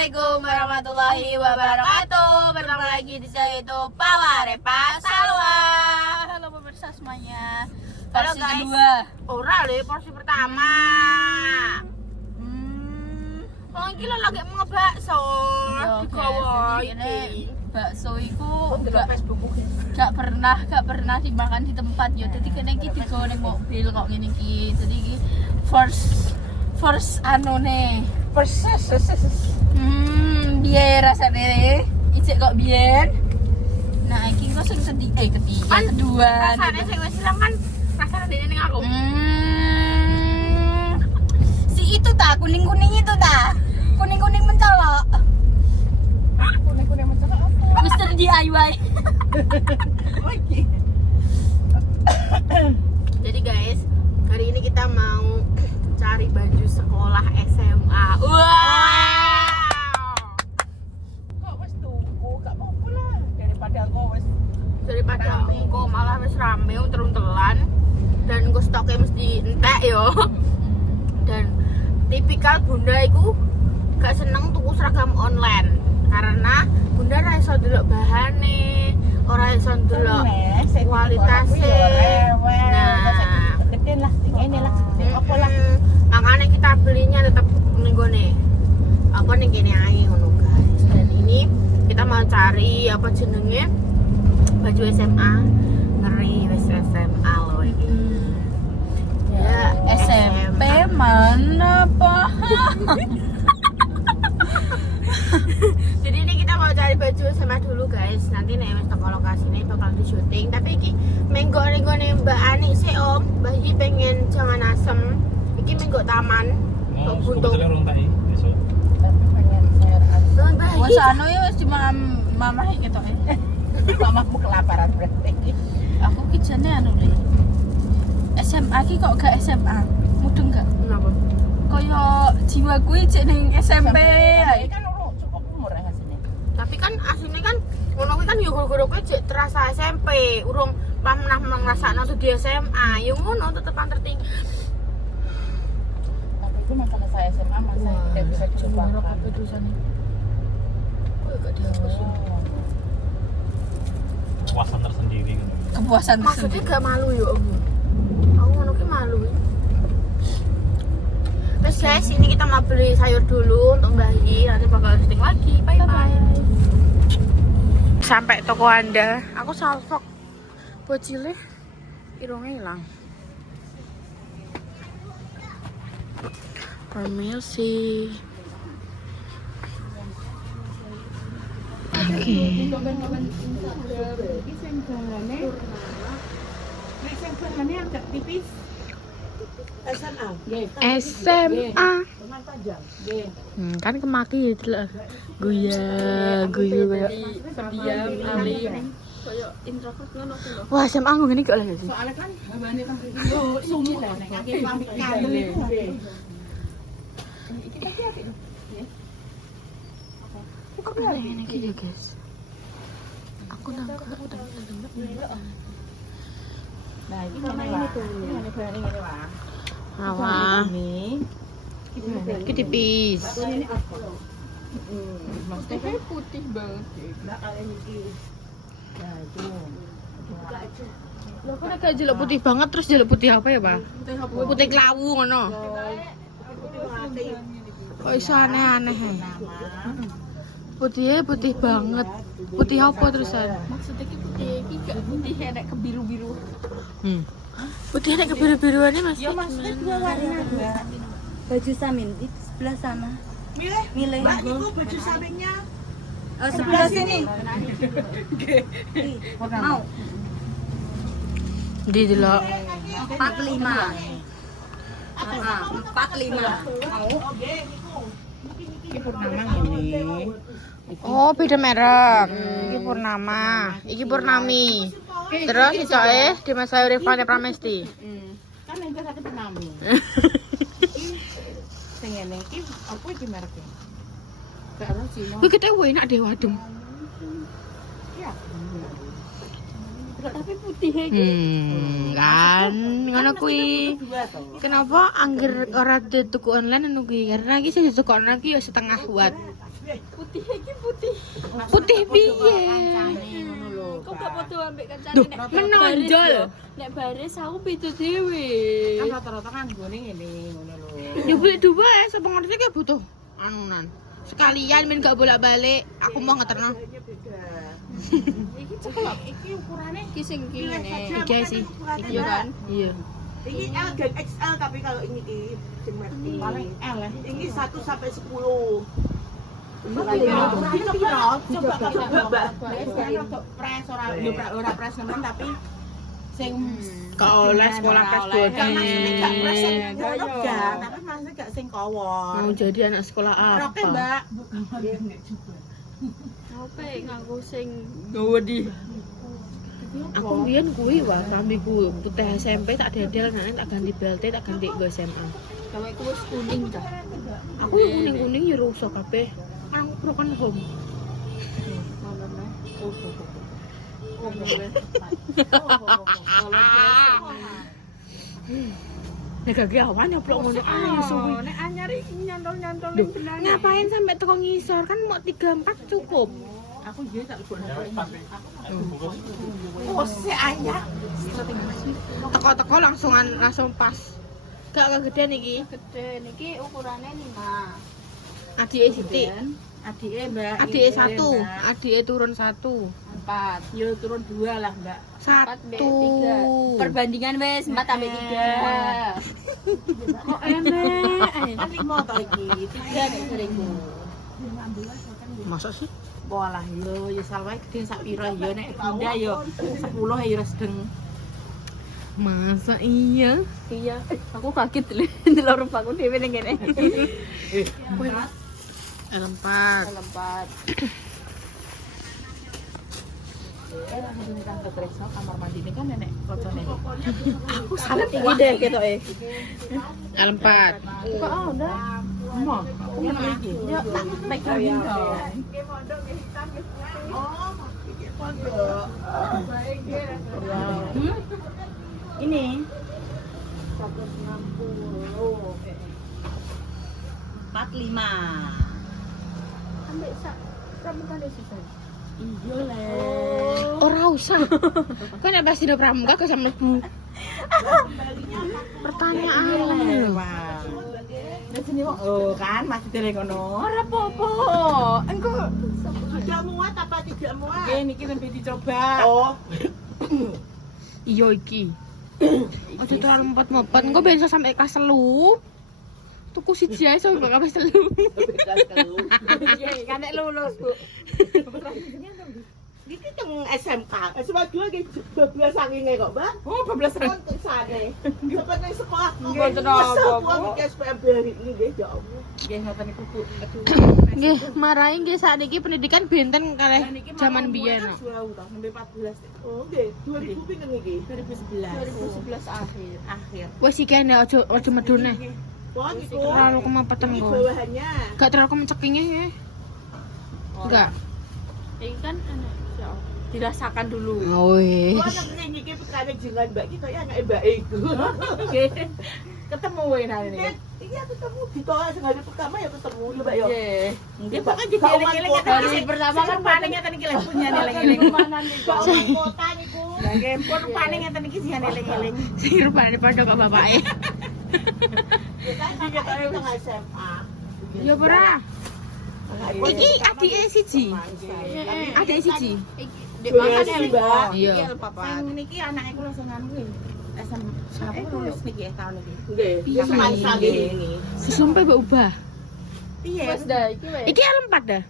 Assalamualaikum warahmatullahi wabarakatuh. Bertemu lagi di saya YouTube Pawarepa Salwa. Halo pemirsa semuanya. Halo Porsi guys. kedua. Ora le porsi pertama. Oh iki lho lagi mau bakso. Digawa Ini iki. bakso iku Delok Facebookku. gak pernah dimakan di tempat ya. Jadi kene iki digawa ning mobil kok ngene iki. Jadi iki first anone. Persis. Biar rasanya ijek kok biar. Nah, iki kok sing kedua. Rasane sing wis ilang kan rasane dene ning aku. Si itu tak kuning-kuning itu tak. Kuning-kuning mencolok. Kuning-kuning macam apa? Mister DIY. Jadi guys, hari ini kita mau cari baju sekolah SMA. Wow. Kok wis tuku, gak apa-apa lah daripada engko malah wis rame terun-telan dan engko stoknya mesti entek yo. Dan tipikal bunda iku gak seneng tuku seragam online karena bunda ora iso ndelok bahane, ora iso ndelok kualitasnya. Nah, apa lah, makanya kita belinya tetap nenggone apa ning kene ae ngono guys. Dan ini kita mau cari apa jenenge baju SMA. Ngeri wis SMA loh ini. Ya, SMP mana pak? Jadi ini kita mau cari baju SMA dulu guys. Nanti nek wis teko lokasine bakal di syuting. Tapi iki menggo ning Mbak Ani sih Om. Mbak Yi pengen jangan asem. Iki menggo taman. Kok buntung. Mbak Wes Yi. anu ya wis di mamah ketok e. Mamamu kelaparan berarti. Aku ki jane anu le. SMA ki kok gak SMA? Mudeng gak? Kenapa? Kaya jiwa kuwi cek ning SMP ae. Kan cukup umur ya hasilnya. Tapi kan aslinya kan ngono kuwi kan yo goro-goro kuwi jek terasa SMP, urung pernah ngrasakno tuh di SMA. Yo ngono tetepan terting. Tapi itu masalah saya SMA masa tidak bisa dilupakan. Kok gak dihapus ya? Kepuasan tersendiri kan. Kepuasan Maksudnya tersendiri. gak malu yo Om. Aku ngono ki malu. Terus guys, ini kita mau beli sayur dulu untuk Mbak Yi, nanti bakal syuting lagi. Bye bye. Sampai toko Anda, aku salfok bocile irungnya hilang. Permisi. Oke. SMA. Kan kemaki itu lah. Guya kayak Pendiam, alim, kaya introvert ngono ku lho. wah SMA aku gini gak oleh sih. Soalnya kan bahannya kan sumur lah nek kaki pamit kandel itu. Kok ada yang gitu ya guys? Aku nangkep. Nah, ini mana tuh? Ini bahannya ngene wae. Awah. Ini Iki tipis. ini apa? Maksudnya Putih banget. nah kalau ini. Nah, itu. Lo kan agak jelek putih banget terus jelek putih apa ya, Pak? Putih kelawu ngono. Kok iso aneh-aneh ya? Putihnya putih banget. Putih apa terusan? Maksudnya ki putih iki gak putih enek kebiru-biru. Putih nek kebiru-biruannya Mas. Ya maksudnya dua warna dua. Baju samin di sebelah sana. Milih. Mbak, itu baju sampingnya Sebelah sini. Mau Di delok. 45. 45. Mau. ini purnama ini. Oh, beda merek. Iki Purnama, iki Purnami. Terus icoke di Mas Sayur Rifani Pramesti. Kan yang satu purnama. Sing ngene iki apa iki mereknya? Gak ero sih. Kuwi kete enak deh wadem. Ya. Tapi putih iki. Kan ngono kuwi. Dua toh. Kenapa angger ora dituku online anu kuwi? Karena iki sing dituku online iki ya setengah watt. Putih iki putih. Putih piye? ngono lho. Kok gak podo ambek kancane Duh, nek menonjol. Nek baris aku beda dhewe. Kan rata-rata kan nggone ngene ngono lho. Ya beli dua ya, sapa ngerti kayak butuh anunan. Sekalian main gak bolak-balik, aku mau ngeterno. Iki cekelok, iki ukurane Iki sing iki ngene. Iki sih. Iya kan? Iya. Ini L dan XL tapi kalau ini sing merek paling L ya. ini 1 sampai 10. Ukurane piro? Coba Mbak. Pres ora pres nemen tapi sing Kau oleh sekolah pres Kan maksudnya gak pres sing body. kono gak, tapi maksudnya gak sing kawon. Mau jadi anak sekolah Roke, apa? Mbak. Apa nganggo sing Aku biyen kuwi wah, rambiku putih SMP tak dedel nanti tak ganti belte tak ganti go SMA. gawe ku wis kuning ta. Aku yang kuning-kuning ya rusak kabeh. Kan broken home. Nek gak awan nyoplok ngono ae suwi. Nek anyar iki nyantol-nyantol Duh, ngapain sampai teko ngisor kan mau 3-4 cukup. Aku jadi tak lebok. Oh, si anyar. Teko-teko langsung pas. Gak kegedean iki. Gede niki ukurane 5. Adike Siti. Adike, Mbak. Adike Ini, 1, Mbak. adike turun 1. 4. Yo turun 2 lah, Mbak. 1. Perbandingan wis 4 sampai 3. Kok enek? Kan 5 to iki. 3 nek jariku. Masa sih? Walah yo salwae gede sak pira yo nek bunda yo 10 ya sedeng. Masa iya? Iya, aku kaget lho ndelok rupaku dhewe ning kene. L4. 4. Ini kan Tresno kamar mandi ini kan nenek kocone. Aku salah Iki deh ketoke. L4. Kok udah. Mo, aku ngono iki. Yo tak pegangin dong. Ini 45. Ambek sak pramuka sisa. iya le. Ora usah. Kan nek pasti do pramuka kok sama mlebu. Pertanyaan lho. Wah. Nek sini kok kan masih dereng ngono. Ora apa-apa. Engko Sudah muat apa tidak muat? Oke, niki lebih dicoba. Oh, Iya iki. Ojo terlalu mepet-mepet, engko ben iso sampe kelas 3. Tuku siji ae sampe kelas 3. Iya, kan nek lulus, Bu. ini teng SMK. SMA 2 ki 12 sanginge kok, Mbak. Oh, 12 ribu. Kon kesane. Seperti sekolah. Mboten apa, Bu. Iki SPM beri ini nggih, ya Allah. Nggih, ngoten niku, Bu. Aduh. Nggih, marahi nggih sakniki pendidikan benten kalih jaman biyen. Sampai 14 Oh, nggih. 2000 pinten iki? 2011 akhir. akhir. Wes iki kene ojo medune. Wah, itu. Terlalu kemepetan Ini kok. bawahannya. Gak terlalu kemencekinge ya. Enggak. Ini kan dirasakan dulu. Oh Wah, nek niki putrane jenengan Mbak kita ya anake Mbak iku. Nggih. Ketemu wae nang ini. Iya ketemu di toa sing hari pertama ya ketemu lho Mbak ya. Nggih. Nggih, Pak, pokoke jadi Pak, eling-eling Pak, ngeten Pak, iki. Pertama kan paling ngeten iki lek punya eling-eling. Soal kota niku. Lah nggih, pun paling ngeten iki sing eling-eling. Sing rupane padha kok bapake. Kita iki tengah SMA. Ya ora. Iki adike siji. Adike siji. Dek makan ya, Mbak. Iya. Iki papat. Sing niki anake kula sing anu kuwi. Apa lulus niki tahun iki. Nggih, Iya, semasa iya. ini. Sumpah mbak ubah. Piye? Wes dah iki wes. Iki L4 dah.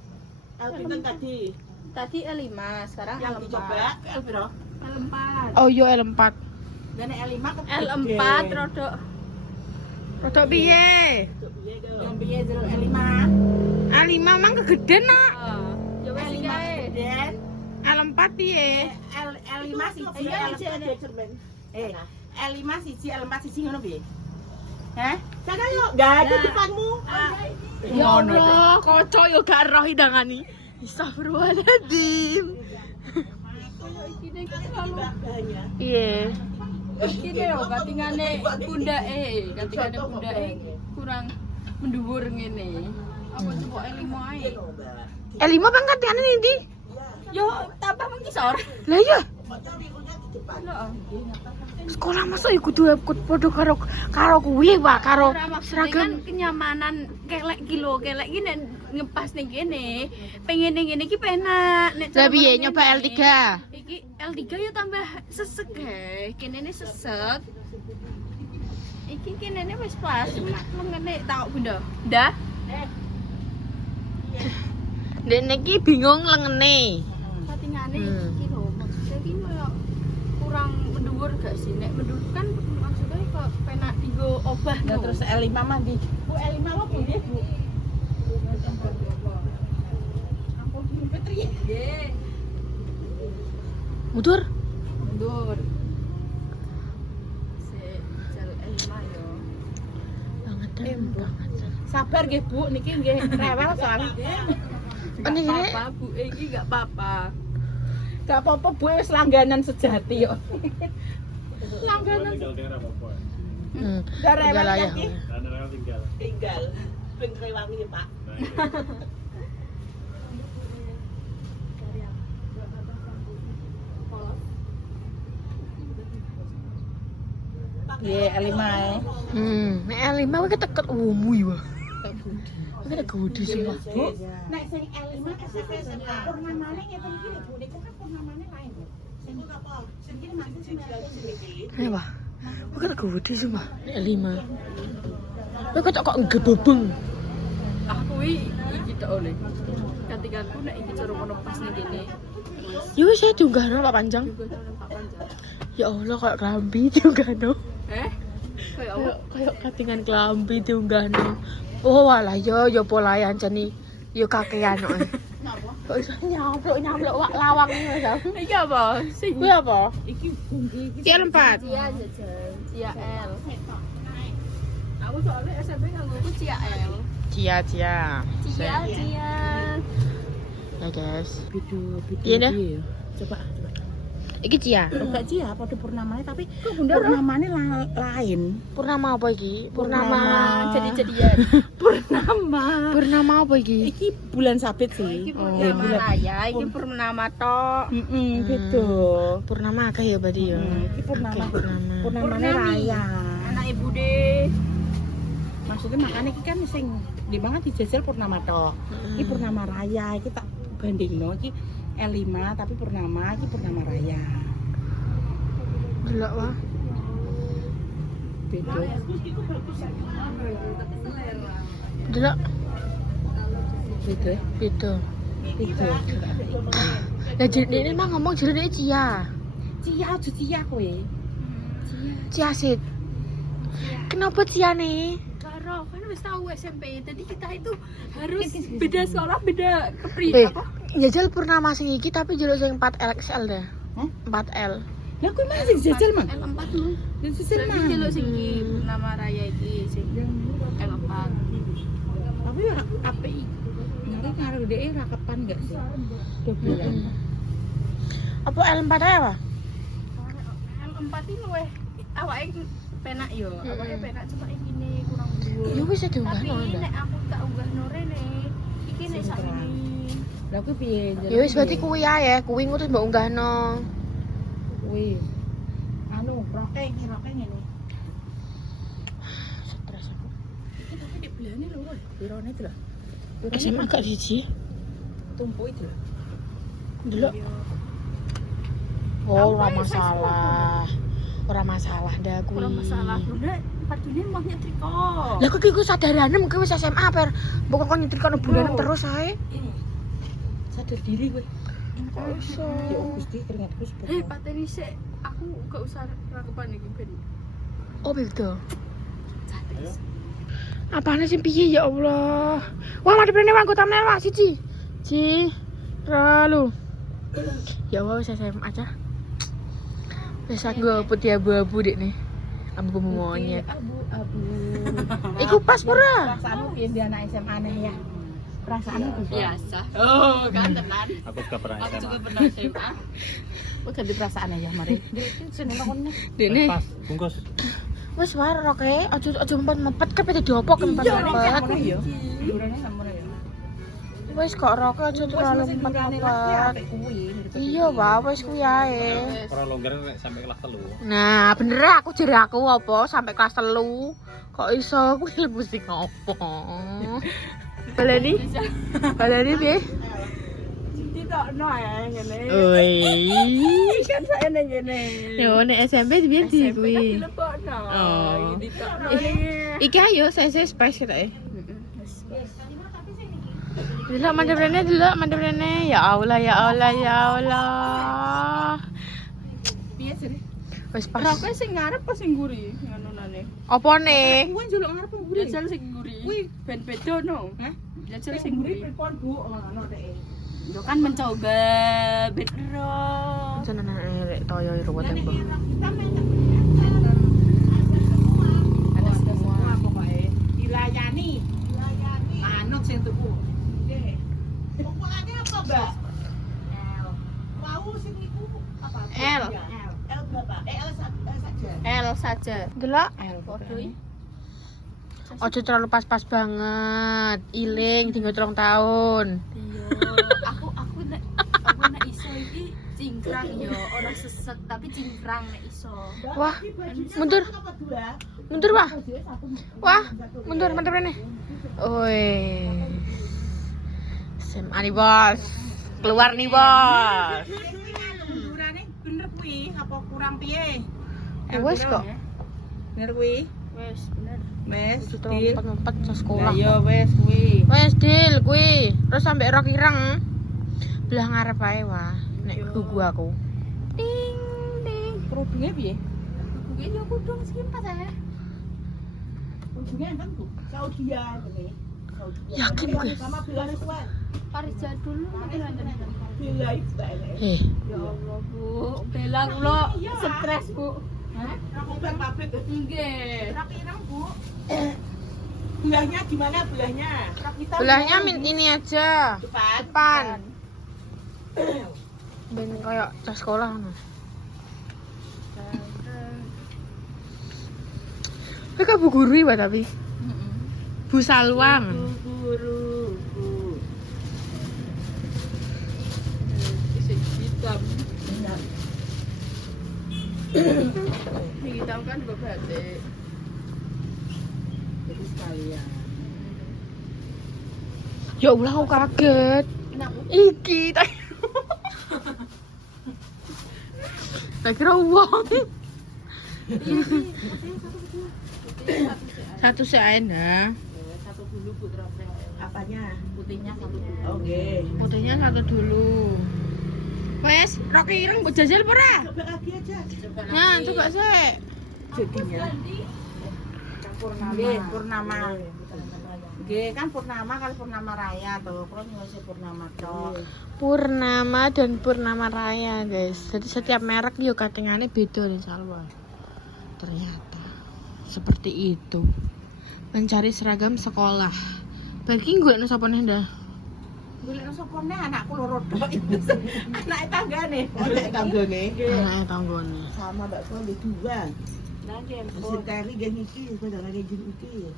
Alpinten tadi Tadi L5, sekarang yang L4. dicoba L piro? L4. Oh iya L4. Dan L5 ke L4 rodok Rodok piye? yang piye jero L5. L5 mang kegedean nak. ya wes iki L5 ae. dan L4 piye? L5 siji Iya, L4 Jerman. L5 siji L4 siji ngono piye? Hah? Sana yuk, enggak ada depanmu. Ya Allah, kocok yo gak roh hidangani. Astagfirullahaladzim. Iki deh terlalu Banyak. Iya. iki deh katingane bundake kurang mendhuwur ngene. Apa coba L5 ae? L5 pangkatane ndi? Yo tambah mengisor. Lah iya. Sekolah masa iku kudu padha karo kuwi, Pak, karo seragam. Kenyamanan kelek gini ngepas ning kene. Pengen ning ngene iki penak. Lah piye nyoba L3? Iki L3 ya tambah sesek he. Kene ne sesek. Iki kene ne wis pas. Mengene tak bunda. Ndah. Dene iki bingung lengene. Patingane iki lho. Maksudnya iki koyo kurang menduwur gak sih? Nek menduwur kan maksudnya kok penak dienggo obah Nah, terus L5 mandi. Bu L5 lo Bu dia, Bu. Mundur. mundur. Sejal L5 yo. Banget. Sabar nggih, Bu. Niki nggih rewel soalnya. Ini gini. Apa Bu iki gak apa-apa. Gak apa-apa, Bu, wis langganan sejati yo. Langganan. Gak rewel Tinggal ayah. kan, Ki? Tinggal. Ben Krewangi, Pak. Nggih, L5 ae. Nek L5 kuwi keteket umuh ya. Kuwi nek gede sumpah. Bu, nek sing L5 SMP purnamane ngeten iki lho, Bu. Niku kan purnamane lain, Bu. Sing apa? Sing iki masih sing Ayo, Pak. Kuwi nek gede sumpah. Nek L5. Kuwi kok ngebobong. Aku iki tok oleh. Ketika aku nek iki cara ngono pas ning kene. Ya wis saya diunggahno Pak Panjang. Juga sama Pak Panjang. Ya Allah kayak kelambi diunggahno. Kayak apa? Kayak katingan kelambi diunggahno. Oh walah yo pola ancane yo kakean kok. Kok iso nyablok wak lawang iki Mas. Iki apa? Sing Kuwi apa? iki bungki iki. Cia 4. Cia jajan. Cia L. Aku soalnya SMP nganggo Cia L. Cia. Cia. Ya guys. Bidu Iya dah. Coba. Iki Cia. Enggak Cia, padha purnamane tapi purnamane lain. Purnama apa iki? Jadi-jadian. Purnama apa iki? Iki bulan sabit sih. Iki purnama raya, iki purnama tok. Beda. Purnama akeh ya berarti ya. Iki purnama. Akeh purnama. Purnamane raya. Anak ibu deh. Maksudnya makanya iki kan sing di banget dijajal purnama tok. Iki purnama raya, iki tak bandingno iki L5 tapi purnama, iki purnama raya. Delok wae. Beda. Delok Beda. beda. Beda. Lah jenenge mah ngomong jenenge Cia. Cia aja Cia kowe. Cia Sid. Kenapa Cia nih? Karo kan wis tahu SMP. Jadi kita itu harus beda sekolah, beda kepri apa? Jajal purnama sing iki tapi jaluk sing 4L XL deh. Hah? 4L. Lah kowe mah sing jajal, Mang. L4 lu. Sing jajal, Berarti Mang. jeluk sing iki purnama raya iki sing L4. Tapi ora apik. Mari karo dhek ra kepan enggak sih? Dobelan. Apa L4 ae apa? L4 iki luweh awake penak yo. Awake penak cuma iki ne kurang dhuwur. Ya wis Tapi diunggahno ndak. nek aku tak unggahno rene iki nek sak ini. Lah kuwi piye? Ya wis berarti kuwi ae, kuwi ngutus mbok unggahno. kuwi. Anu, roke ngene. Stres aku. Iki tapi di belane lho, woy. Pirone itu lho. SMA gak siji. Tumpuk itu lho. Delok. Oh, ora masalah. Ora masalah dah kuwi. Ora masalah. Udah padune mau nyetrika. Lah kok iku sadarane mungkin wis SMA per. Mbok kok nyetrika bulanan terus ae. Sadar diri kowe. Kok iso? Ya Gusti keringatku sepuluh. Pateni sik. Aku gak usah rakepan iki ben. Oh, beda. Apaan sih piye ya Allah. Wah, mati prene wangku thumbnail Wak siji. Lalu. Ya wah, saya SMA aja. Wis aku putih abu-abu dek nih. Abu monyet. Abu-abu. Iku pas pura. Perasaanmu piye di anak SMA aneh ya? Perasaanmu Biasa. Oh, kan tenan. Aku juga pernah Aku SMA. juga pernah SMA. Kok ganti perasaan ya, mari. Sini lakonnya. Dene. Pas, bungkus. Wis wae roke, aja mepet-mepet ke pete diopok ke mepet-mepet. Ya. Durane sampeyan ya. Wis kok rokok aja terlalu empat. Iya, Pak, wis kuwi ae. Ora longgar nek sampai kelas 3. Nah, bener aku jere aku apa sampai kelas 3. Kok iso kuwi musik opo? Baleni piye? Ditokno ya ngene. Oi. Kan saya nang ngene. Yo nek SMP biyen di kuwi. Dilebokno. Oh. Ditokno. Iki ayo saya space kita ya. Delok mandep rene. Ya Allah. Piye sih? Wis pas. Rokok sing ngarep apa sing nguri nganonane? Opone? Kuwi njaluk ngarep nguri. Jajal sing nguri. Kuwi ben beda no. Hah? Jajal sing nguri pripun Bu? Ngono dhek. Yo kan mencoba bedro. Jenengan rek toyo ruwet tembok. Ada semua pokoknya. Dilayani. Manut sing tuku. Nggih. Pokoknya apa, Mbak? L. Mau sing niku apa? L. L berapa? L saja. L saja. Delok. Podo iki. Ojo terlalu pas-pas banget. Iling tinggal 3 tahun. Aku nek iso iki cingkrang yo, ora seset tapi cingkrang nek iso. Wah, mundur. Mundur, Wah. Wah, mundur mantep rene. Oi. SMA nih, Bos. Keluar nih, Bos. Mundurane bener kuwi apa kurang piye? Wes kok. Bener kuwi? Wes bener. Wes, Sudah Dil. ngumpet ke sekolah. Lah yo wes kuwi. Wes Dil kuwi. Terus sampai rok ireng. Belah ngarep ae wah. Nek gugu aku. Ting ting. Kerudungnya piye? Kuwi yo kudung sekipat ae. Kerudungnya kan Bu. Saudia ini. Yakin gue. Sama bilane kuat. Parija dulu mati lanjut. Bila itu tak enak. Ya Allah, Bu. Bela kula stres, Bu. Hah? Aku kan pabrik. Nggih. Rak ireng, Bu. Belahnya gimana belahnya? Rak hitam. Belahnya ini aja. Depan. Ben kayak cas sekolah ngono. Kayak Bu Guru ya tapi. Bu Salwang. Guru. Isi hitam. Ini hitam kan juga batik. Jadi sekalian. Ya Allah aku kaget. Iki tak kira uang. Satu seena. Satu dulu putra. Apanya? Putihnya satu dulu. Oke. Fotonya satu dulu. Wes, rok ireng mbok jajal apa ora? Coba lagi aja. Nah, coba sih. Jadinya. Nggih, purnama. Nggih, kan purnama kali purnama raya tuh. Kulo nyuwun purnama tok. Purnama dan Purnama Raya, guys. Jadi setiap merek yo katingane beda nih Salwa. Ternyata seperti itu. Mencari seragam sekolah. Bagi gue sapa nih dah. Golek sopone anakku loro tok. Anak tanggane. Anak tanggane. Anake tanggone. Sama Mbak Kulo di dua. Lah nggih. Mesin teri geng iki, padahal jin iki.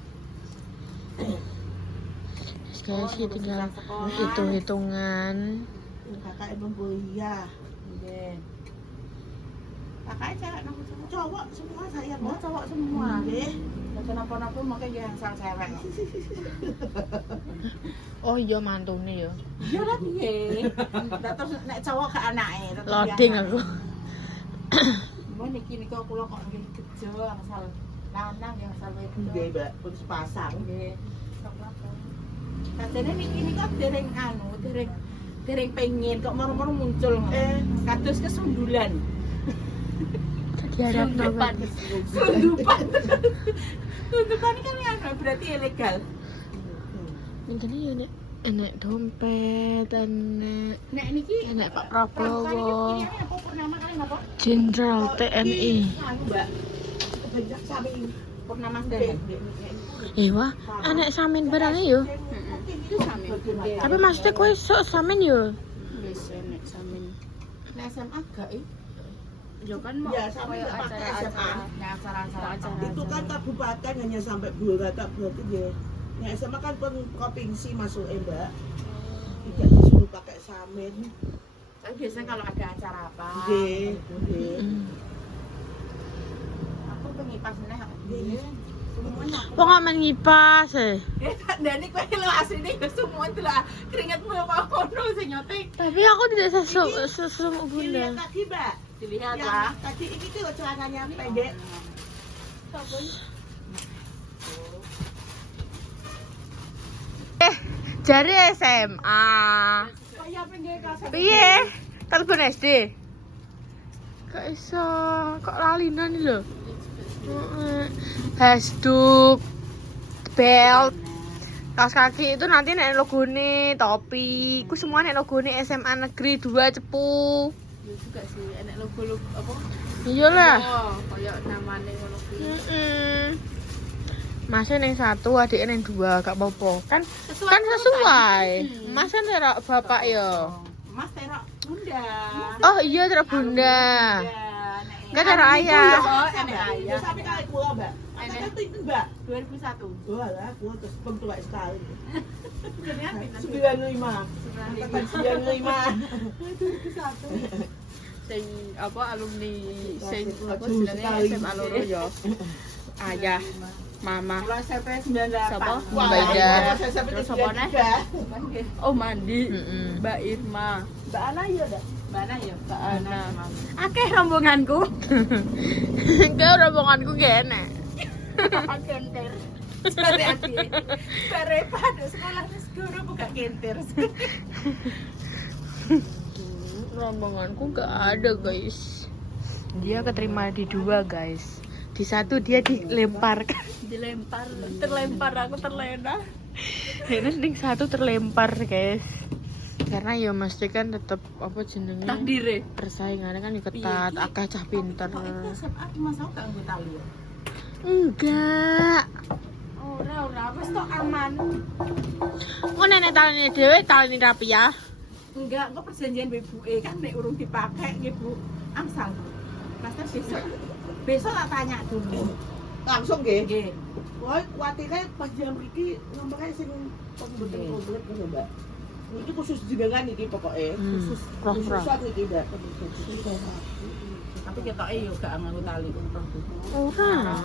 Guys, tinggal hitung-hitungan. Kakak emang kuliah. Nggih. Kakak cewek nang semua. Cowok semua saya Oh, Mbak. cowok semua. Nggih. Kenapa-napa makanya yang sang cewek. Oh iya mantune ya. Iya lah piye. Terus nek cowok ke anake tetep Loading biasa. aku. Mbah niki nika kula kok nggih kerja asal lanang ya asal wedok. Nggih, Mbak. Terus pasang. Nggih. Katene niki nika dereng dereng pengen kok moro-moro muncul. Kados kesundulan. Diharap Sundupan. Sundupan. Sundupan kan ya berarti ilegal. Ini ya nek enek dompet, enek Nek niki enek Pak Prabowo, ini apa purnama kali napa? Jenderal TNI. Anu, Mbak. Banyak sami. Purnama Sedayan. Wah, enek samin barangnya yo. Itu sami. Tapi maksudnya kowe sok samin yo. Wis nek samin. Nek SMA gak Yo kan mau Ya, sama koyo pakai SMA. acara-acara. Itu kan kabupaten hanya sampai Bulgata berarti ya. Nah, SMA kan pun provinsi masuk Mbak. Tidak disuruh pakai samin. Tapi biasanya kalau ada acara apa? Nggih, nggih. Aku pengipas nih. Semuanya. Kok nggak main ngipas Dan ini kowe lho asline ya semua itu lah keringetmu apa ngono sing nyotek. Tapi aku tidak sesum bunda. Dilihat tadi, Mbak. Dilihat Yang lah. tadi ini tuh celananya pendek. Jari SMA. Kayak pengen kasar. Piye? Telepon SD. Gak iso, kok lalinan lho. Hasduk, belt, kaos kaki itu nanti nek logone, topi, ku semua nek logone SMA Negeri 2 Cepu. Ya juga sih, enak logo-logo apa? Iyalah. Oh, kayak namanya ngono kuwi. Masnya yang satu, adiknya yang dua, gak apa-apa. Kan sesuai. Mas kan terok bapak ya. Mas terok bunda. Oh iya terok bunda. Enggak terok ayah. Enak ayah. Tapi kali kula, Mbak. Enak. Kan itu, Mbak. 2001. Wah lah, kula terus tua sekali. Sebenarnya pinter. 95. Angkatan 95. Sing apa alumni sing apa Aduh, jenenge sekali. SMA loro ya. Ayah, mama. Mulai SMP 98. Siapa? Wah, Mbak Ida. saya sampai Terus 93. apa neh? Oh mandi. Mbak Irma. Mbak Ana ya dah. Mana ya? Mbak Ana. Akeh rombonganku. Enggak rombonganku gak enak. Kenter. Sare-ati. Sare pada sekolah wis guru buka kenter. Rombonganku gak ada guys. Dia keterima di 2 guys. Di 1 dia dilemparkan. Dilempar, terlempar aku terlena. Ini ning 1 terlempar guys. Karena ya mesti kan tetep apa jenenge Takdire. persaingannya kan ya ketat, akeh cah pinter. Kok itu SMA Mas aku gak nggo tali ya? Enggak. Ora wis tok aman. Kok nenek talene dhewe talene rapi ya. Enggak, kok perjanjian ibuke kan nek urung dipakai nggih Bu. Angsal. Master besok tak tanya dulu. Langsung nggih. Nggih. Wah, kuatire pas jam iki nomornya sing komplit kan, Mbak. Iki khusus jenengan iki pokoke. Khusus roh-roh. iki, Mbak. Tapi ketoke yo gak nganggo tali untung. Ora.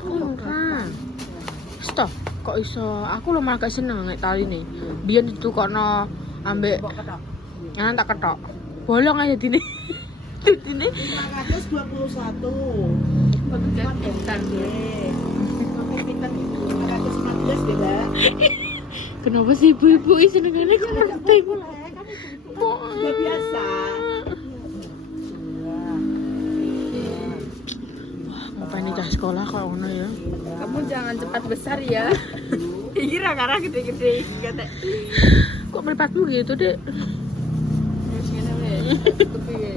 Stop. Kok iso? Aku lho malah gak seneng nek taline. Biyen ditukokno ambek Kok ketok. ngan tak ketok. Bolong aja dine. Dine 521. Petugas pintar nggih. Pakai pintar 515 nggih, Mbak. kenapa sih ibu-ibu senengane kok penting? Udah biasa. Ngapain nikah sekolah kok ngono ya? Kamu jangan cepat besar ya. Kira karena gede-gede kata. Kok meripatmu gitu, Dek? Terus ngene wis. Kepiye?